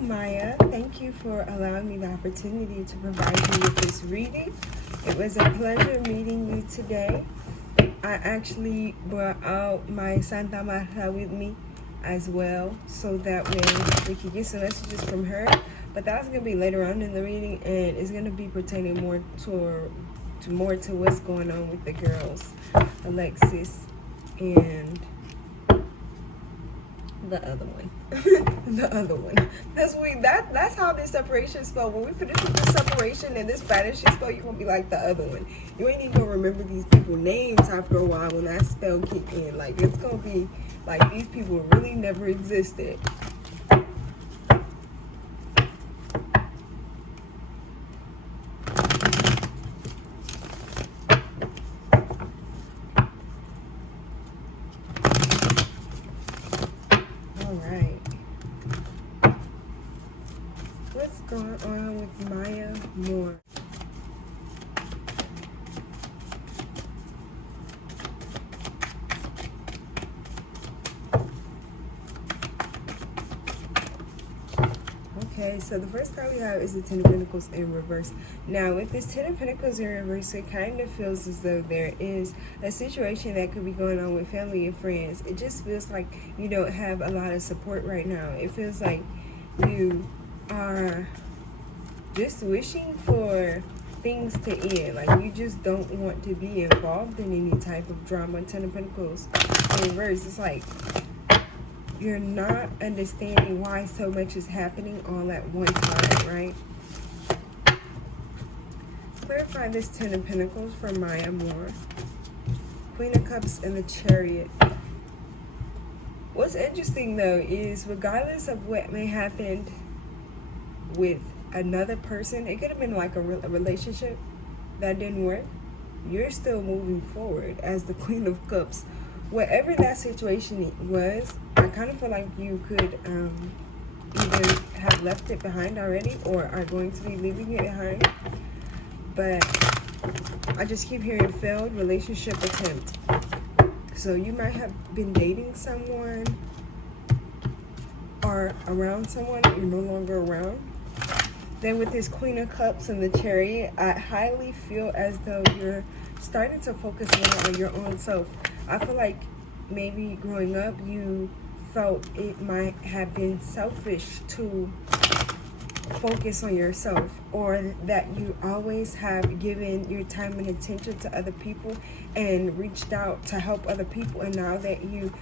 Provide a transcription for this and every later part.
Maya. Thank you for allowing me the opportunity to provide you with this reading. It was a pleasure meeting you today. I actually brought out my Santa Marta with me as well, so that way we could get some messages from her. But that's going to be later on in the reading, and it's going to be pertaining more to what's going on with the girls, Alexis and the other one. The other one. That's how this separation spelled. When we finish with this separation and this Spanish spell, you're gonna be like the other one. You ain't even gonna remember these people's names after a while when that spell kick in. Like, it's gonna be like these people really never existed. What's going on with Mya More? Okay, so the first card we have is the Ten of Pentacles in reverse. Now, with this Ten of Pentacles in reverse, it kind of feels as though there is a situation that could be going on with family and friends. It just feels like you don't have a lot of support right now. It feels like you are just wishing for things to end. Like, you just don't want to be involved in any type of drama. Ten of Pentacles in reverse. It's like you're not understanding why so much is happening all at one time, right? Clarify this Ten of Pentacles for Mya More. Queen of Cups and the Chariot. What's interesting, though, is regardless of what may happen with another person, it could have been like a relationship that didn't work, you're still moving forward as the Queen of Cups. Whatever that situation was, I kind of feel like you could either have left it behind already or are going to be leaving it behind. But I just keep hearing failed relationship attempt. So you might have been dating someone or around someone that you're no longer around. Then with this Queen of Cups and the Chariot, I highly feel as though you're starting to focus more on your own self. I feel like maybe growing up you felt it might have been selfish to focus on yourself, or that you always have given your time and attention to other people and reached out to help other people, and now that you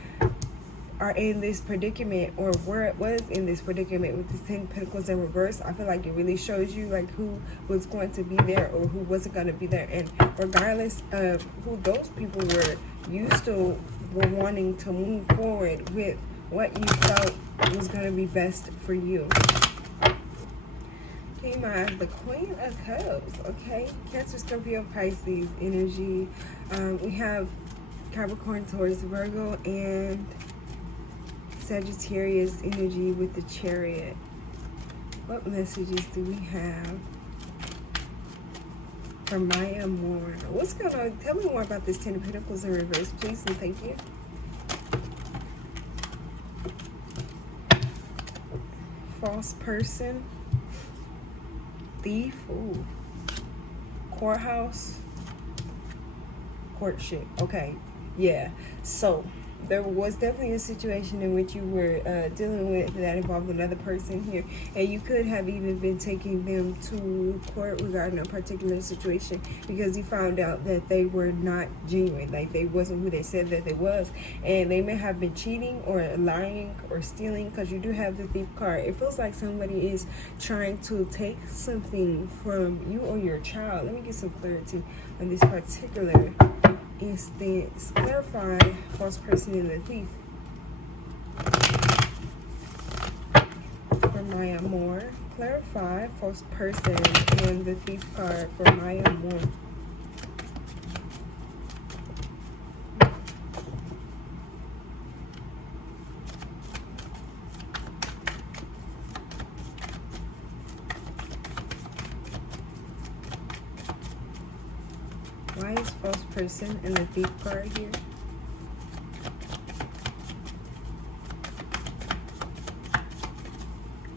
are in this predicament, or was in this predicament with the Ten of Pentacles in reverse, I feel like it really shows you like who was going to be there or who wasn't going to be there. And regardless of who those people were, you still were wanting to move forward with what you felt was going to be best for you. Okay, the Queen of Cups. Okay, Cancer, Scorpio, Pisces energy. We have Capricorn, Taurus, Virgo, and Sagittarius energy with the Chariot. What messages do we have for Mya More? What's going on? Tell me more about this Ten of Pentacles in reverse, please, and thank you. False person. Thief. Ooh. Courthouse. Courtship. Okay. Yeah. So there was definitely a situation in which you were dealing with that involved another person here, and you could have even been taking them to court regarding a particular situation because you found out that they were not genuine, like they wasn't who they said that they was, and they may have been cheating or lying or stealing, because you do have the Thief card. It feels like somebody is trying to take something from you or your child. Let me get some clarity on this particular instance. Clarify false person and the thief for Mya More. Clarify false person and the thief card for Mya More. Why is false person and the thief card here?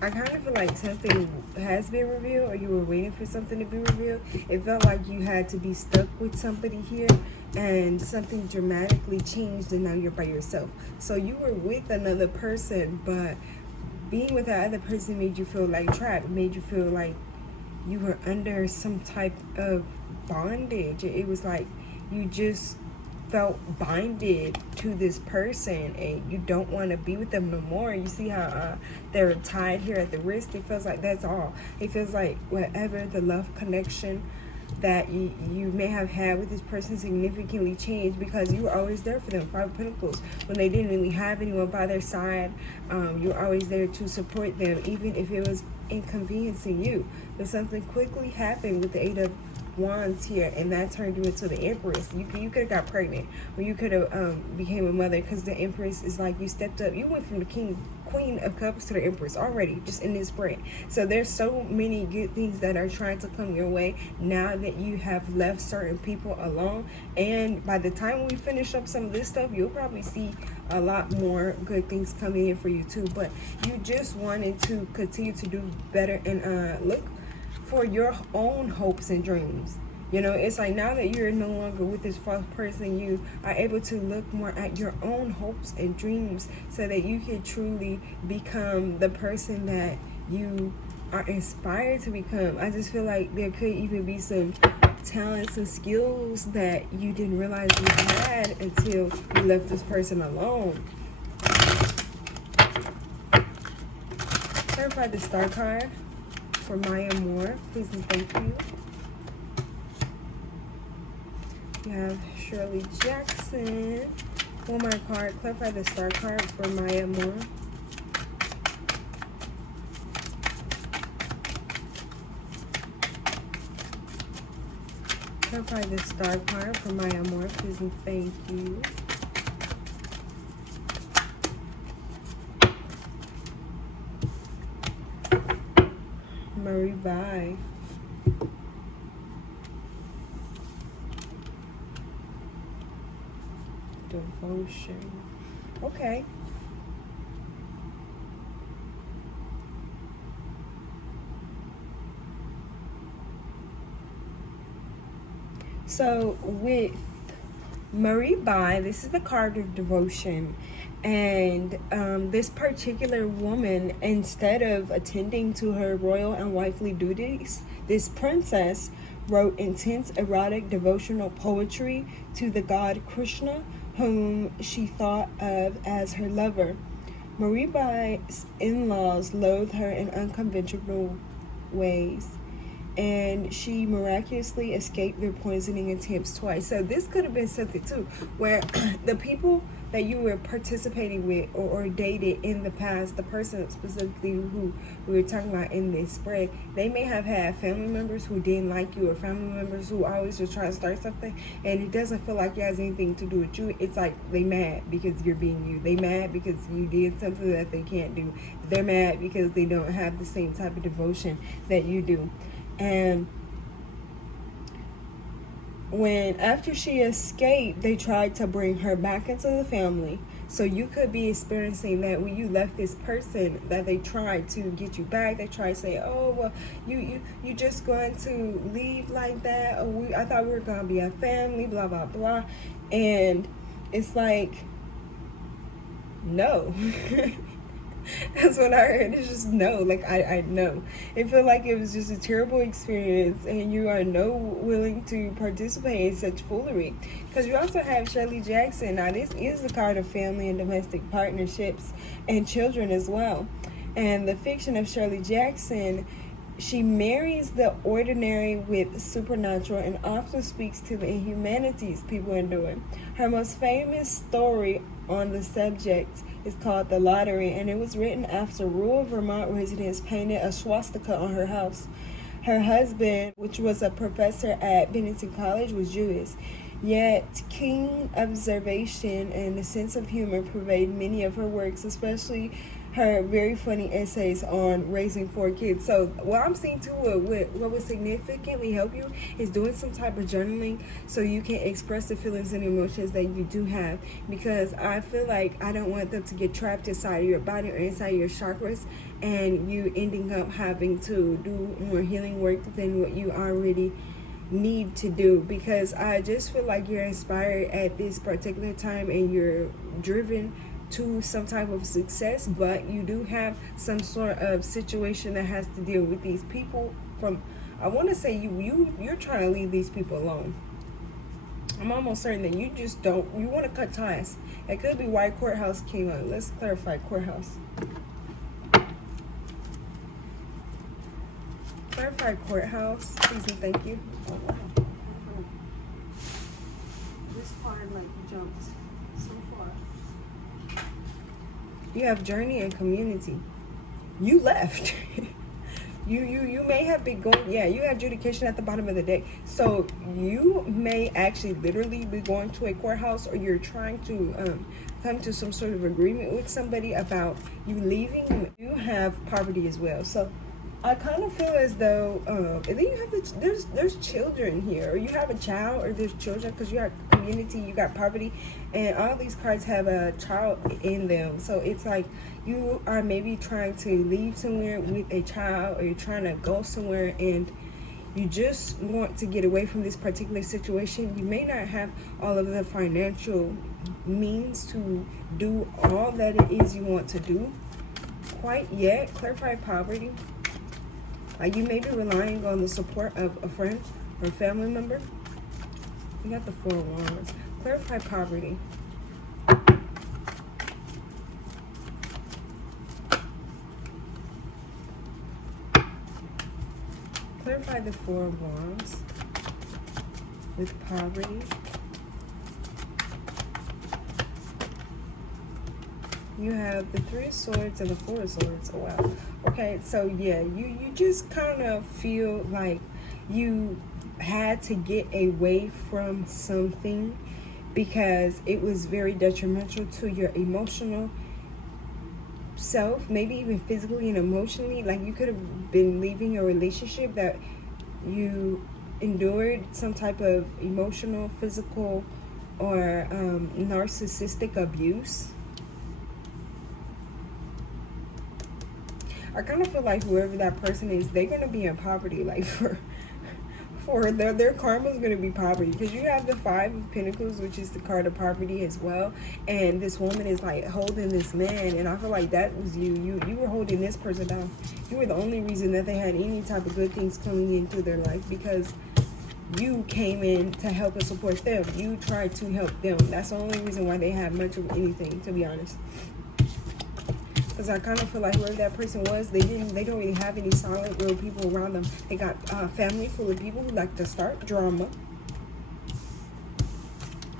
I kind of feel like something has been revealed, or you were waiting for something to be revealed. It felt like you had to be stuck with somebody here, and something dramatically changed, and now you're by yourself. So you were with another person, but being with that other person made you feel like trapped, made you feel like you were under some type of bondage. It was like you just felt binded to this person and you don't want to be with them no more. You see how they're tied here at the wrist? It feels like that's all. It feels like whatever the love connection that you may have had with this person significantly changed, because you were always there for them. Five of Pentacles, when they didn't really have anyone by their side, you were always there to support them, even if it was inconveniencing you. But something quickly happened with the Eight of Wands here, and that turned you into the Empress. You could have got pregnant, or you could have became a mother, because the Empress is like you stepped up. You went from the Queen of Cups to the Empress already, just in this spread. So there's so many good things that are trying to come your way now that you have left certain people alone. And by the time we finish up some of this stuff, you'll probably see a lot more good things coming in for you too. But you just wanted to continue to do better and look for your own hopes and dreams. You know, it's like now that you're no longer with this false person, you are able to look more at your own hopes and dreams so that you can truly become the person that you are inspired to become. I just feel like there could even be some talents and skills that you didn't realize you had until you left this person alone. Clarify the Star card for Mya Moore, please and thank you. You have Shirley Jackson. One more card. Clarify the Star card for Mya Moore. Clarify the Star card for Mya Moore, please and thank you. Mya Private. Devotion. Okay. So with Mya Private, this is the card of devotion. And this particular woman, instead of attending to her royal and wifely duties, this princess wrote intense erotic devotional poetry to the god Krishna, whom she thought of as her lover. Mya Private's in-laws loathed her in unconventional ways, and she miraculously escaped their poisoning attempts twice. So this could have been something too, where the people that you were participating with or dated in the past, the person specifically who we were talking about in this spread, they may have had family members who didn't like you, or family members who always just try to start something, and it doesn't feel like it has anything to do with you. It's like they mad because you're being you. They mad because you did something that they can't do. They're mad because they don't have the same type of devotion that you do. And after she escaped, they tried to bring her back into the family. So you could be experiencing that when you left this person, that they tried to get you back. They tried to say, oh, well, you just going to leave like that? Or I thought we were going to be a family, blah, blah, blah. And it's like, no. That's what I heard. It's just no. Like, I know. It felt like it was just a terrible experience, and you are no willing to participate in such foolery. Because you also have Shirley Jackson. Now, this is the card of family and domestic partnerships and children as well. And the fiction of Shirley Jackson, she marries the ordinary with supernatural and often speaks to the inhumanities people endure. Her most famous story on the subject is called The Lottery, and it was written after rural Vermont residents painted a swastika on her house. Her husband, which was a professor at Bennington College, was Jewish. Yet keen observation and a sense of humor pervade many of her works, especially her very funny essays on raising 4 kids. So what I'm seeing too, what would significantly help you is doing some type of journaling so you can express the feelings and emotions that you do have. Because I feel like I don't want them to get trapped inside of your body or inside your chakras, and you ending up having to do more healing work than what you already need to do. Because I just feel like you're inspired at this particular time and you're driven to some type of success, but you do have some sort of situation that has to deal with these people. From, I want to say you're trying to leave these people alone. I'm almost certain that you just don't, you want to cut ties. It could be why courthouse came up. Let's clarify courthouse. Clarify courthouse, please and thank you. Oh, wow. This card like jumped so far. You have journey and community. You left. you may have been going, yeah, you have adjudication at the bottom of the deck. So you may actually literally be going to a courthouse, or you're trying to come to some sort of agreement with somebody about you leaving. You have poverty as well. So I kind of feel as though, and then you have there's children here, or you have a child, or there's children, because you have community, you got poverty, and all these cards have a child in them. So it's like you are maybe trying to leave somewhere with a child, or you're trying to go somewhere and you just want to get away from this particular situation. You may not have all of the financial means to do all that it is you want to do quite yet. Clarify poverty. You may be relying on the support of a friend or a family member. You got the 4 of Wands. Clarify poverty. Clarify the 4 of Wands with poverty. You have the 3 of Swords and the 4 of Swords. Oh, wow. Okay, so yeah, you just kind of feel like you had to get away from something because it was very detrimental to your emotional self, maybe even physically and emotionally. Like you could have been leaving a relationship that you endured some type of emotional, physical, or narcissistic abuse. I kind of feel like whoever that person is, they're going to be in poverty, like for their karma is going to be poverty, because you have the 5 of Pentacles, which is the card of poverty as well, and this woman is like holding this man, and I feel like that was you were holding this person down. You were the only reason that they had any type of good things coming into their life, because you came in to help and support them. You tried to help them. That's the only reason why they had much of anything, to be honest. Because I kind of feel like whoever that person was, they don't really have any solid, real people around them. They got a family full of people who like to start drama.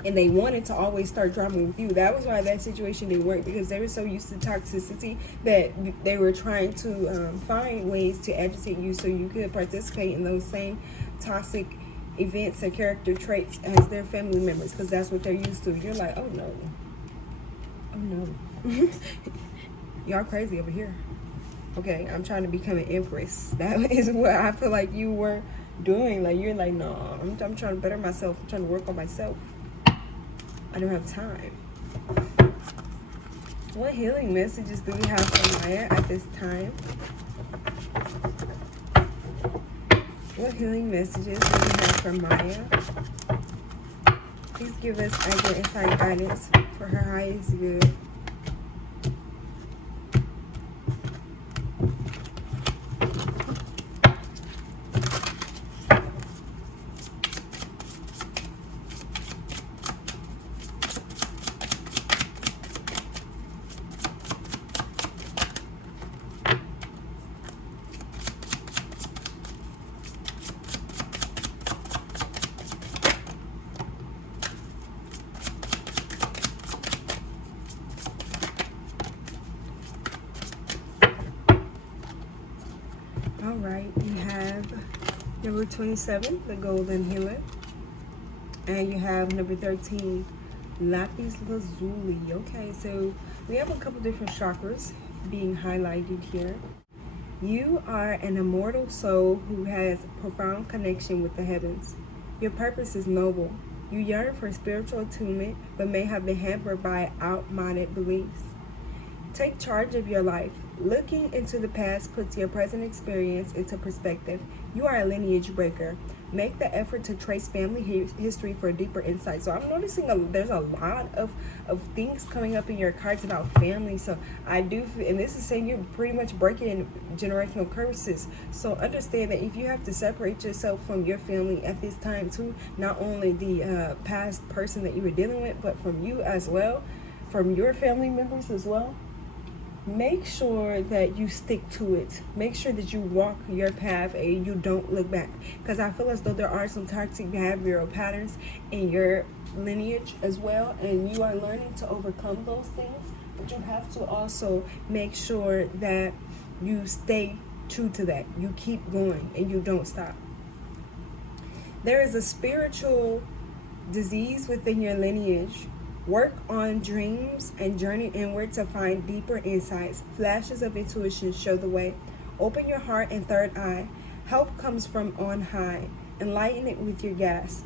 And they wanted to always start drama with you. That was why that situation didn't work, because they were so used to toxicity that they were trying to find ways to agitate you so you could participate in those same toxic events and character traits as their family members, because that's what they're used to. You're like, oh no. Oh no. Y'all crazy over here. Okay, I'm trying to become an empress. That is what I feel like you were doing. Like, you're like, no, I'm trying to better myself. I'm trying to work on myself. I don't have time. What healing messages do we have for Mya at this time? What healing messages do we have for Mya? Please give us accurate insight guidance for her highest good. All right, we have number 27, the Golden Healer. And you have number 13, Lapis Lazuli. Okay, so we have a couple different chakras being highlighted here. You are an immortal soul who has a profound connection with the heavens. Your purpose is noble. You yearn for spiritual attunement, but may have been hampered by outmoded beliefs. Take charge of your life. Looking into the past puts your present experience into perspective. You are a lineage breaker. Make the effort to trace family history for deeper insight. So I'm noticing there's a lot of things coming up in your cards about family. So I do, and this is saying you're pretty much breaking generational curses. So understand that if you have to separate yourself from your family at this time too, not only the past person that you were dealing with, but from you as well, from your family members as well. Make sure that you stick to it. Make sure that you walk your path and you don't look back. Because I feel as though there are some toxic behavioral patterns in your lineage as well. And you are learning to overcome those things. But you have to also make sure that you stay true to that. You keep going and you don't stop. There is a spiritual disease within your lineage. Work on dreams and journey inward to find deeper insights. Flashes of intuition show the way. Open your heart and third eye. Help comes from on high. Enlighten it with your gas.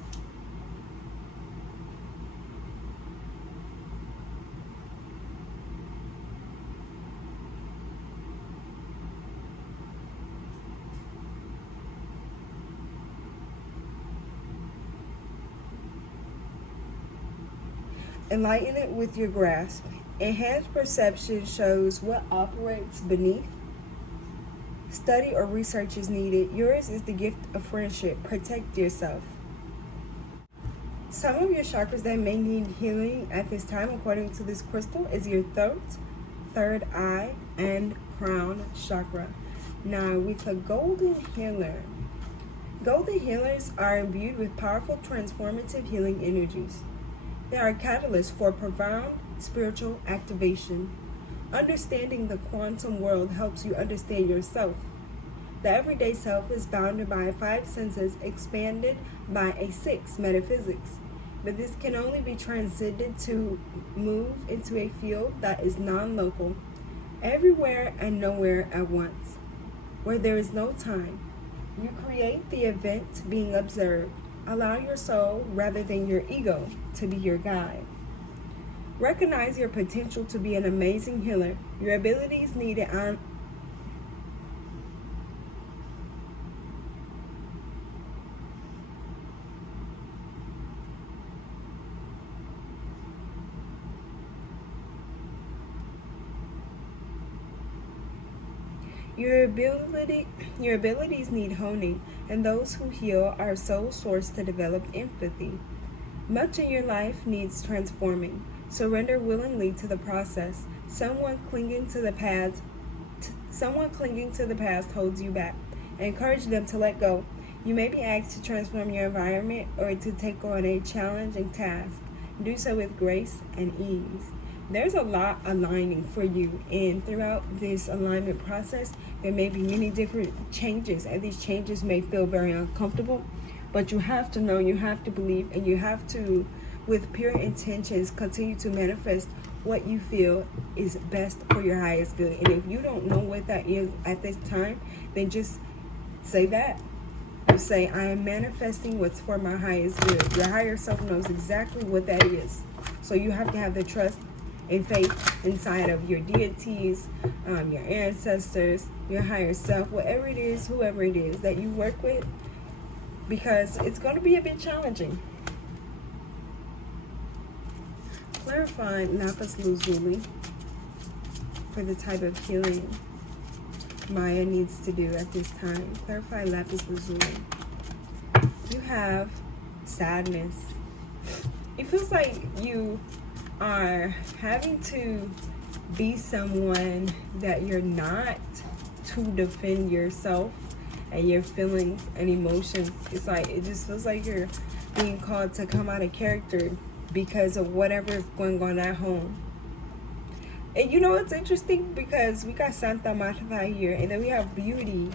Enlighten it with your grasp. Enhanced perception shows what operates beneath. Study or research is needed. Yours is the gift of friendship. Protect yourself. Some of your chakras that may need healing at this time, according to this crystal, is your throat, third eye, and crown chakra. Now, with a golden healer, golden healers are imbued with powerful transformative healing energies. They are catalysts for profound spiritual activation. Understanding the quantum world helps you understand yourself. The everyday self is bounded by 5 senses, expanded by a 6 metaphysics. But this can only be transcended to move into a field that is non-local, everywhere and nowhere at once, where there is no time. You create the event being observed. Allow your soul, rather than your ego, to be your guide. Recognize your potential to be an amazing healer. Your abilities need an Your abilities need honing, and those who heal are sole source to develop empathy. Much in your life needs transforming. Surrender willingly to the process. Someone clinging to the past holds you back. Encourage them to let go. You may be asked to transform your environment or to take on a challenging task. Do so with grace and ease. There's a lot aligning for you, and throughout this alignment process, there may be many different changes, and these changes may feel very uncomfortable, but you have to know, you have to believe, and you have to, with pure intentions, continue to manifest what you feel is best for your highest good. And if you don't know what that is at this time, then just say that. You say, I am manifesting what's for my highest good. Your higher self knows exactly what that is. So you have to have the trust and faith inside of your deities, your ancestors, your higher self, whatever it is, whoever it is that you work with, because it's going to be a bit challenging. Clarifying lapis lazuli for the type of healing Mya needs to do at this time. Clarify lapis lazuli. You have sadness. It feels like you are having to be someone that you're not to defend yourself and your feelings and emotions. It's like, it just feels like you're being called to come out of character because of whatever's going on at home. And you know, it's interesting because we got Santa Marta here, and then we have Beauty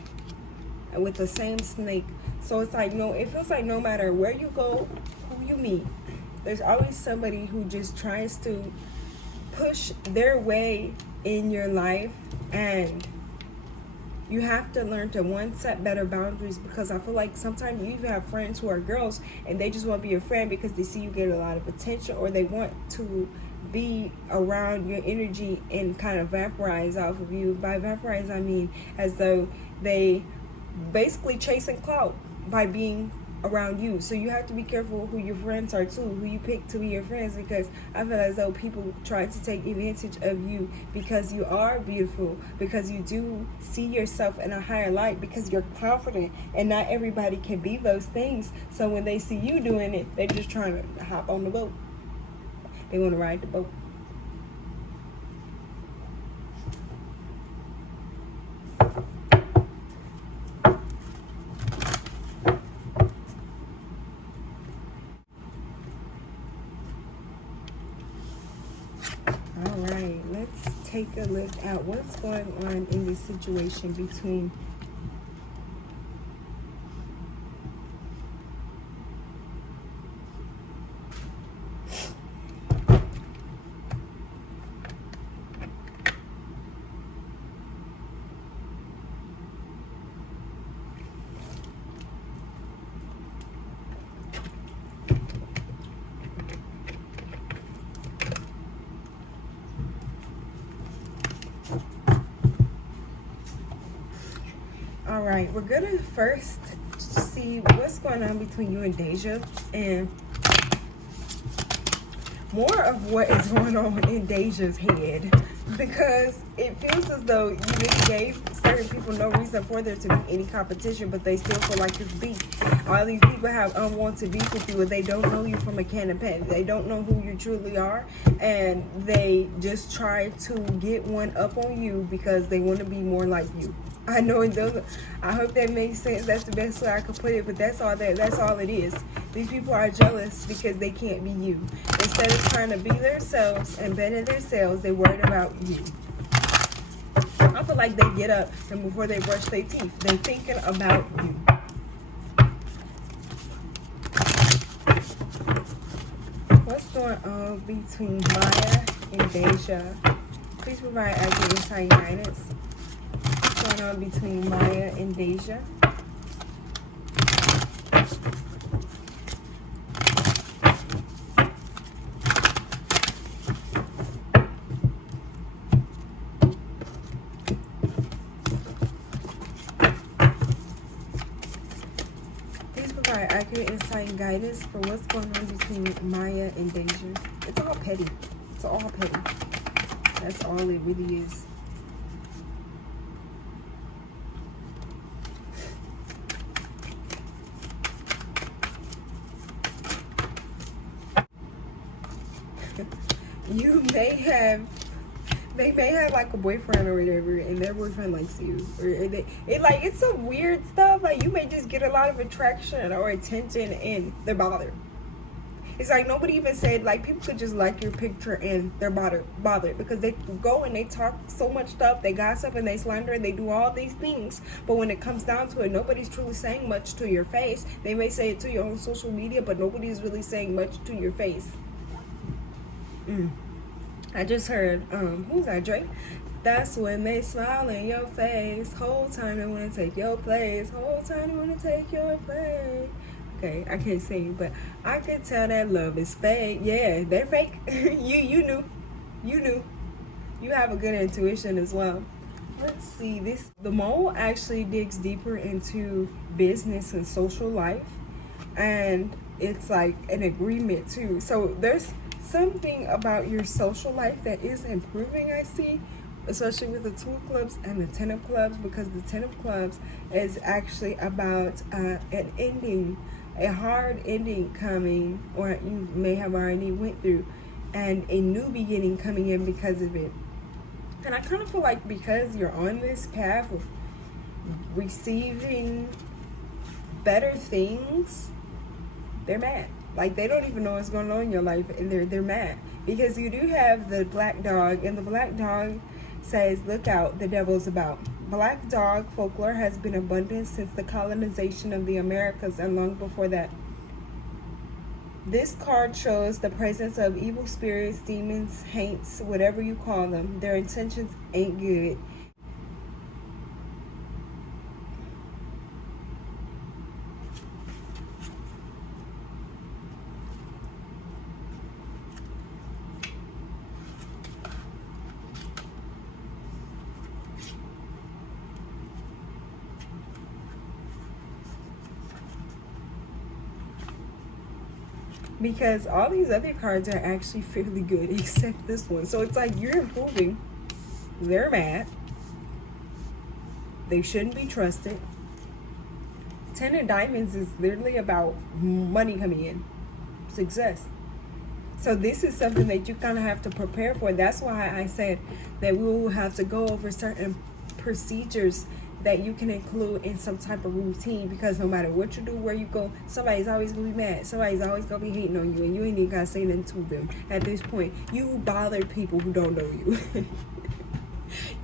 with the same snake. So it's like, no, it feels like no matter where you go, who you meet, there's always somebody who just tries to push their way in your life, and you have to learn to, one, set better boundaries, because I feel like sometimes you even have friends who are girls and they just want to be your friend because they see you get a lot of attention, or they want to be around your energy and kind of vaporize off of you. By vaporize, I mean as though they basically chasing clout by being around you. So you have to be careful who your friends are too, who you pick to be your friends, because I feel as though people try to take advantage of you because you are beautiful, because you do see yourself in a higher light, because you're confident, and not everybody can be those things. So when they see you doing it, they're just trying to hop on the boat. They want to ride the boat. All right, let's take a look at what's going on in this situation between All right, we're gonna first see what's going on between you and Deja, and more of what is going on in Deja's head, because it feels as though you really gave certain people no reason for there to be any competition, but they still feel like it's beef. All these people have unwanted beef with you, and they don't know you from a can of paint. They don't know who you truly are, and they just try to get one up on you because they want to be more like you. I know it doesn't. I hope that makes sense. That's the best way I could put it. But that's all it is. These people are jealous because they can't be you. Instead of trying to be themselves and better themselves, they're worried about you. I feel like they get up and before they brush their teeth, they're thinking about you. What's going on between Mya and Deja? Please provide accurate insight and guidance. Going on between Mya and Deja. Please provide accurate insight and guidance for what's going on between Mya and Deja. It's all petty. It's all petty. That's all it really is. They may have like a boyfriend or whatever, and their boyfriend likes you, or it's some weird stuff. Like, you may just get a lot of attraction or attention, and they're bothered. It's like nobody even said, like, people could just like your picture and they're bothered because they go and they talk so much stuff, they gossip and they slander and they do all these things, but when it comes down to it, nobody's truly saying much to your face. They may say it to you on social media, but nobody's really saying much to your face. I just heard, who's that, Drake? That's when they smile in your face. Whole time they want to take your place. Whole time they want to take your place. Okay, I can't sing, but I could tell that love is fake. Yeah, they're fake. You knew. You knew. You have a good intuition as well. Let's see. The mole actually digs deeper into business and social life. And it's like an agreement too. So there's something about your social life that is improving, I see, especially with the 2 of clubs and the 10 of clubs, because the 10 of clubs is actually about an ending, a hard ending coming, or you may have already went through, and a new beginning coming in because of it. And I kind of feel like because you're on this path of receiving better things, they're mad. Like, they don't even know what's going on in your life, and they're mad because you do have the black dog, and the black dog says, look out, the devil's about. Black dog folklore has been abundant since the colonization of the Americas and long before that. This card shows the presence of evil spirits, demons, haints, whatever you call them. Their intentions ain't good. Because all these other cards are actually fairly good except this one. So it's like you're improving. They're mad. They shouldn't be trusted. 10 of Diamonds is literally about money coming in. Success. So this is something that you kind of have to prepare for. That's why I said that we will have to go over certain procedures that you can include in some type of routine, because no matter what you do, where you go, somebody's always gonna be mad. Somebody's always gonna be hating on you, and you ain't even gotta say nothing to them. At this point, you bother people who don't know you.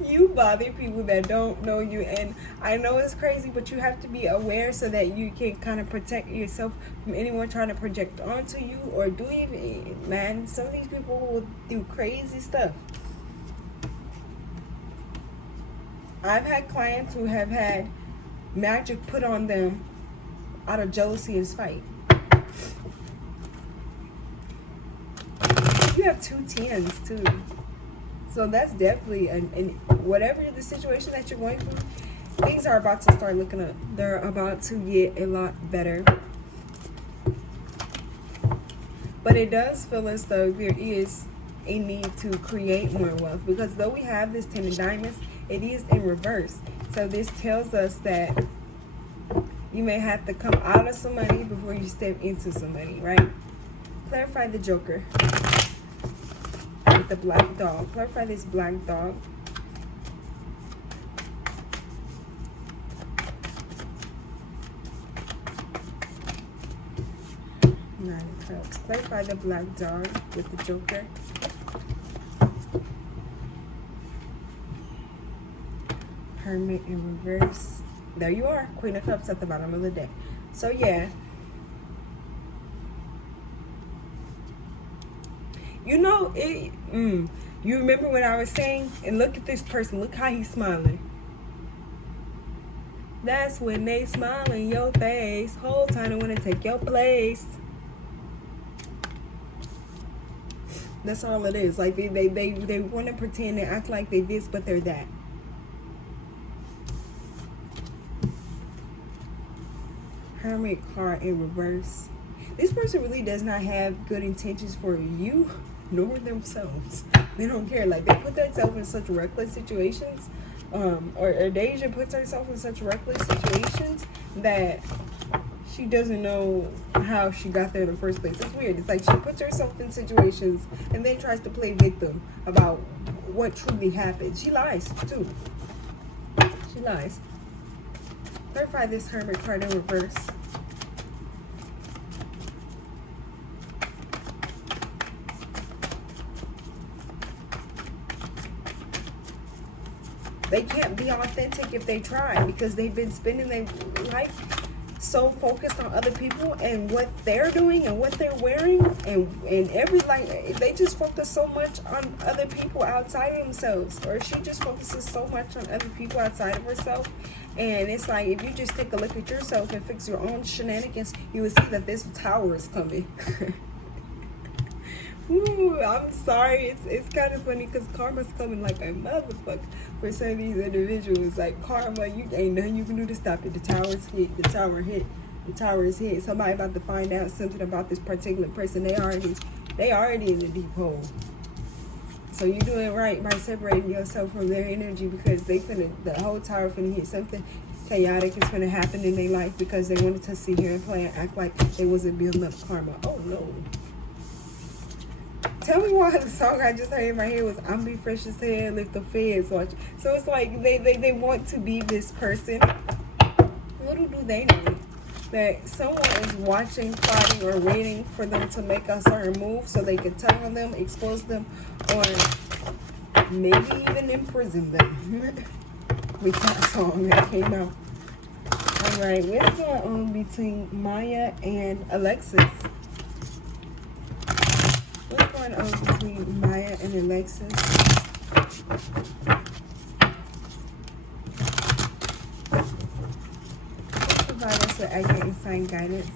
You bother people that don't know you, and I know it's crazy, but you have to be aware so that you can kind of protect yourself from anyone trying to project onto you or do even, man, some of these people will do crazy stuff. I've had clients who have had magic put on them out of jealousy and spite. You have 2 tens too. So that's definitely, and whatever the situation that you're going through, things are about to start looking up. They're about to get a lot better. But it does feel as though there is a need to create more wealth, because though we have this 10 of Diamonds, it is in reverse. So this tells us that you may have to come out of some money before you step into some money, right? Clarify the Joker with the black dog. Clarify this black dog. Nine of Cups. Clarify the black dog with the Joker. Hermit in reverse. There you are. Queen of Cups at the bottom of the deck. So yeah. You know, you remember when I was saying, and look at this person. Look how he's smiling. That's when they smile in your face. Whole time they want to take your place. That's all it is. Like they want to pretend and act like they this, but they're that. Hermit card in reverse. This person really does not have good intentions for you nor themselves. They don't care. Like, they put themselves in such reckless situations, or Deja puts herself in such reckless situations that she doesn't know how she got there in the first place. It's weird. It's like she puts herself in situations and then tries to play victim about what truly happened. She lies too. She lies. Clarify this Hermit card in reverse. They can't be authentic if they try, because they've been spending their life so focused on other people and what they're doing and what they're wearing, and every, like, they just focus so much on other people outside of themselves, or she just focuses so much on other people outside of herself. And it's like, if you just take a look at yourself and fix your own shenanigans, you will see that this tower is coming. Ooh, I'm sorry. It's kind of funny because karma's coming like a motherfucker for some of these individuals. Like, karma, you ain't nothing you can do to stop it. The tower's hit. The tower hit. The tower is hit. Somebody about to find out something about this particular person. They already in the deep hole. So you're doing right by separating yourself from their energy, because the whole tower finna hit. Something chaotic is finna happen in their life because they wanted to sit here and play and act like they wasn't building up karma. Oh no. Tell me why the song I just heard in my head was "I'm be fresh as hell if the feds watch." So it's like they want to be this person. Little do they know that someone is watching, plotting, or waiting for them to make a certain move so they can tell on them, expose them, or maybe even imprison them. With that song that came out. Alright, what's going on between Mya and Alexis? going on between Mya and Alexis? Provide us with accurate insight guidance.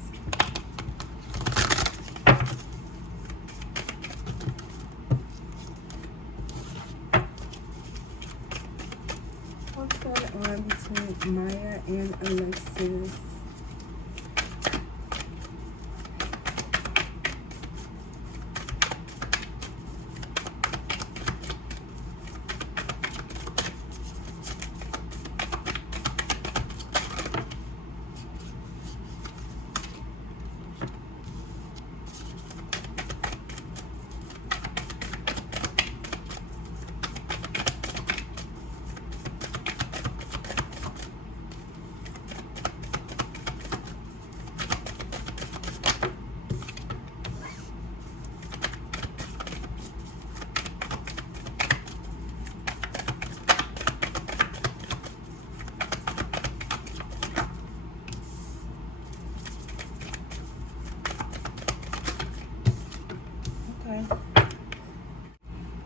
What's going on between Mya and Alexis?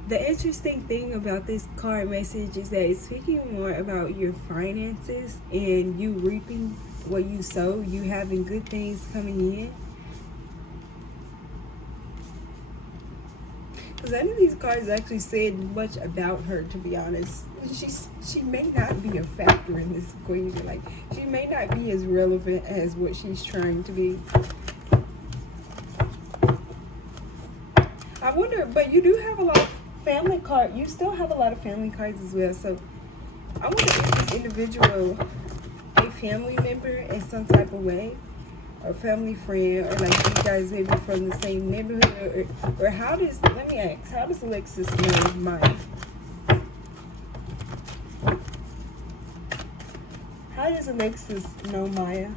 The interesting thing about this card message is that it's speaking more about your finances and you reaping what you sow, you having good things coming in. Because none of these cards actually said much about her, to be honest. She may not be a factor in this equation. Like, she may not be as relevant as what she's trying to be. I wonder, but you do have a lot of family card. You still have a lot of family cards as well. So I wonder if this individual a family member in some type of way, or family friend, or like you guys maybe from the same neighborhood, or how does, let me ask, how does Alexis know Mya? How does Alexis know Mya?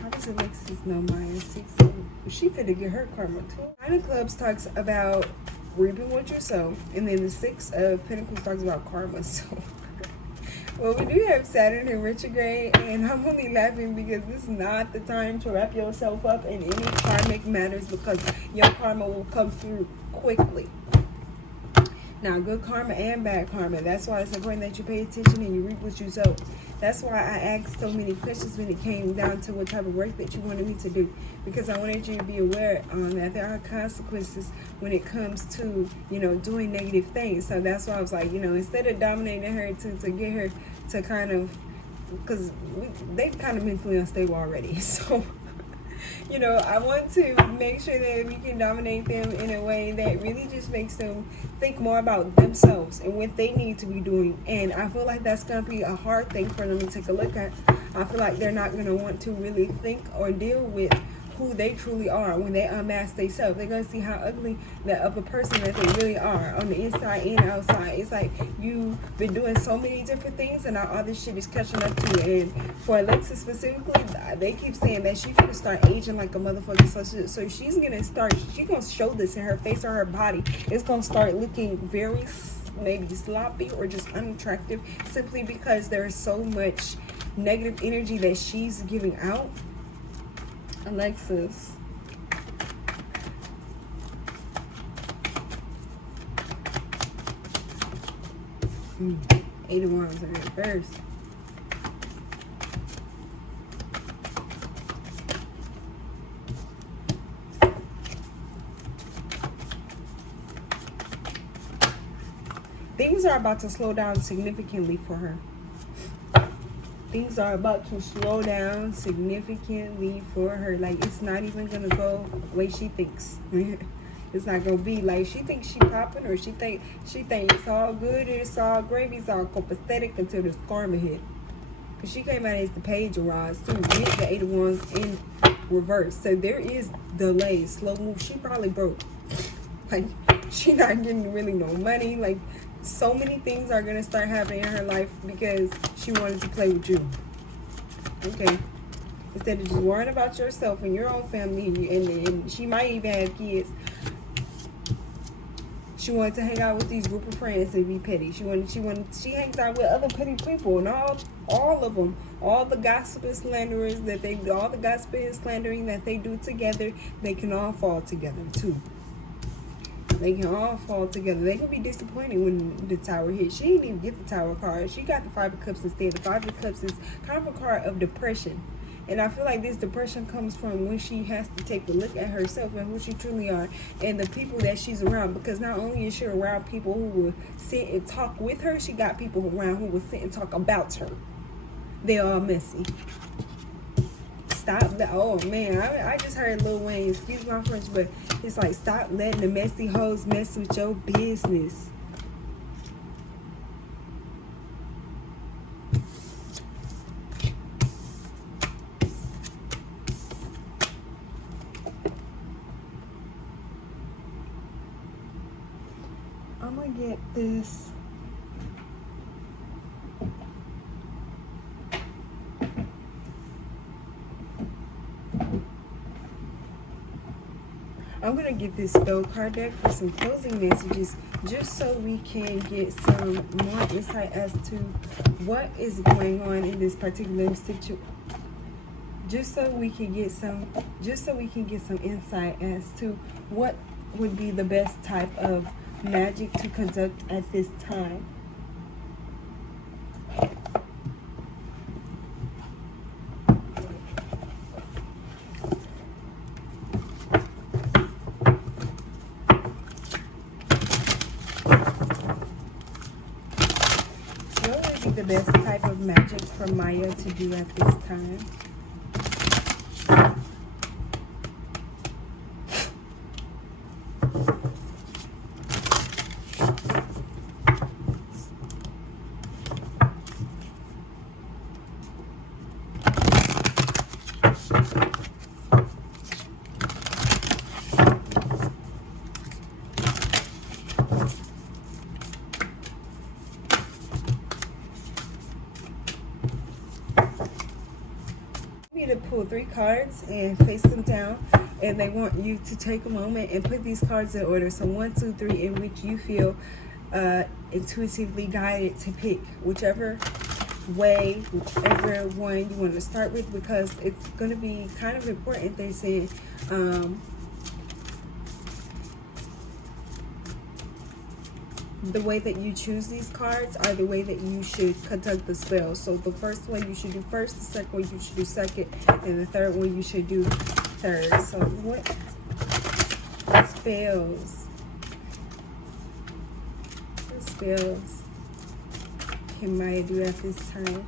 How does Alexis know Mya? She finna get her karma too. Nine of Clubs talks about reaping what you sow, and then the Six of Pentacles talks about karma. So, well, we do have Saturn in retrograde, and I'm only laughing because this is not the time to wrap yourself up in any karmic matters, because your karma will come through quickly. Now, good karma and bad karma. That's why it's important that you pay attention and you reap what you sow. That's why I asked so many questions when it came down to what type of work that you wanted me to do. Because I wanted you to be aware that there are consequences when it comes to, you know, doing negative things. So that's why I was like, you know, instead of dominating her to get her to kind of, because they've kind of mentally unstable already. So, you know, I want to make sure that we can dominate them in a way that really just makes them think more about themselves and what they need to be doing. And I feel like that's going to be a hard thing for them to take a look at. I feel like they're not going to want to really think or deal with who they truly are when they unmask themselves. They're going to see how ugly of a person that they really are on the inside and outside. It's like you've been doing so many different things and now all this shit is catching up to you. And for Alexis specifically, they keep saying that she's going to start aging like a motherfucker. So she's going to start, she's going to show this in her face or her body. It's going to start looking very maybe sloppy or just unattractive, simply because there's so much negative energy that she's giving out. Alexis. Eight of Wands in reverse. Things are about to slow down significantly for her. Things are about to slow down significantly for her. Like, it's not even gonna go the way she thinks. It's not gonna be like she thinks she popping, or she think it's all good, it's all gravy, it's all copacetic until this karma hit. Cause she came out as the Page of Wands too, with the Eight of Wands in reverse. So there is delay, slow move. She probably broke. Like, she not getting really no money. Like, so many things are gonna start happening in her life because she wanted to play with you. Okay, instead of just worrying about yourself and your own family, and she might even have kids. She wanted to hang out with these group of friends and be petty. She hangs out with other petty people, and all of them, all the gossip and slanderers all the gossip and slandering that they do together, they can all fall together too. They can all fall together. They can be disappointed when the Tower hits. She didn't even get the Tower card. She got the Five of Cups instead. The Five of Cups is kind of a card of depression. And I feel like this depression comes from when she has to take a look at herself and who she truly are and the people that she's around. Because not only is she around people who will sit and talk with her, she got people around who will sit and talk about her. They're all messy. Stop that. Oh man, I just heard Lil Wayne, excuse my French, but it's like, stop letting the messy hoes mess with your business. I'm gonna get this. I'm going to get this spell card deck for some closing messages just so we can get some more insight as to what is going on in this particular situation. Just so we can get some insight as to what would be the best type of magic to conduct at this time. The best type of magic for Mya to do at this time. To pull 3 cards and face them down, and they want you to take a moment and put these cards in order. So 1, 2, 3, in which you feel intuitively guided to pick whichever one you want to start with, because it's going to be kind of important. They say the way that you choose these cards are the way that you should conduct the spell. So the first one you should do first, the second one you should do second, and the third one you should do third. So what spells can Mya do at this time?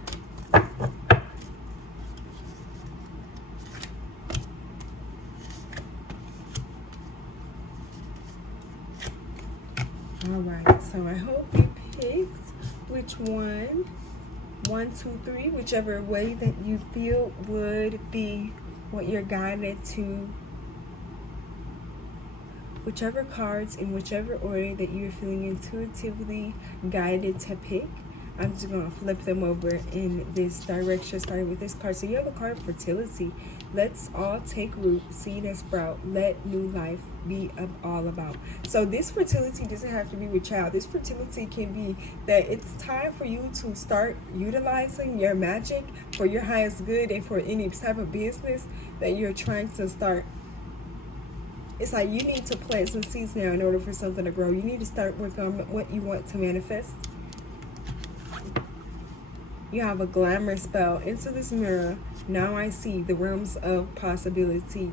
Alright, so I hope you picked which one. 1, 2, 3, whichever way that you feel would be what you're guided to. Whichever cards in whichever order that you're feeling intuitively guided to pick. I'm just going to flip them over in this direction, starting with this card. So you have a card of fertility. Let's all take root, seed and sprout. Let new life be all about. So this fertility doesn't have to be with child. This fertility can be that it's time for you to start utilizing your magic for your highest good and for any type of business that you're trying to start. It's like you need to plant some seeds now in order for something to grow. You need to start working on what you want to manifest. You have a glamour spell. Into this mirror, now I see the realms of possibility.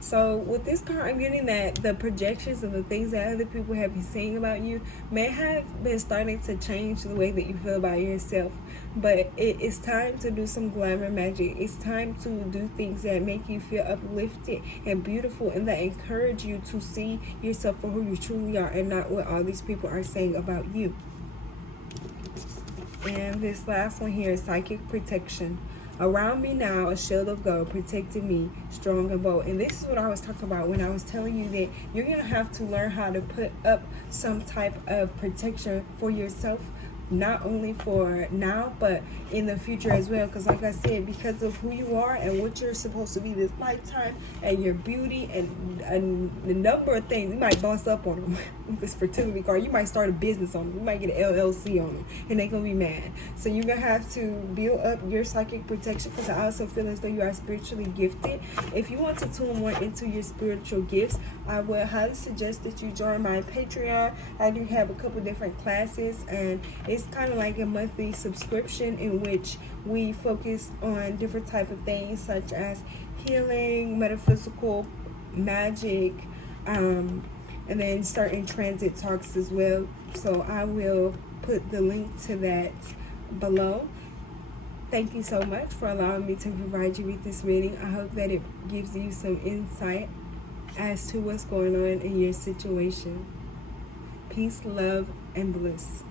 So with this card, I'm getting that the projections and the things that other people have been saying about you may have been starting to change the way that you feel about yourself. But it is time to do some glamour magic. It's time to do things that make you feel uplifted and beautiful, and that encourage you to see yourself for who you truly are and not what all these people are saying about you. And this last one here is psychic protection. Around me now, a shield of gold protecting me, strong and bold. And this is what I was talking about when I was telling you that you're going to have to learn how to put up some type of protection for yourself not only for now but in the future as well, because like I said, because of who you are and what you're supposed to be this lifetime, and your beauty and the number of things, you might boss up on them. With this fertility card, you might start a business on them, you might get an LLC on them, and they're gonna be mad. So you're gonna have to build up your psychic protection, because I also feel as though you are spiritually gifted. If you want to tune more into your spiritual gifts, I would highly suggest that you join my Patreon. I do have a couple different classes, and it's kind of like a monthly subscription in which we focus on different type of things such as healing, metaphysical, magic, and then certain transit talks as well. So I will put the link to that below. Thank you so much for allowing me to provide you with this reading. I hope that it gives you some insight as to what's going on in your situation. Peace, love, and bliss.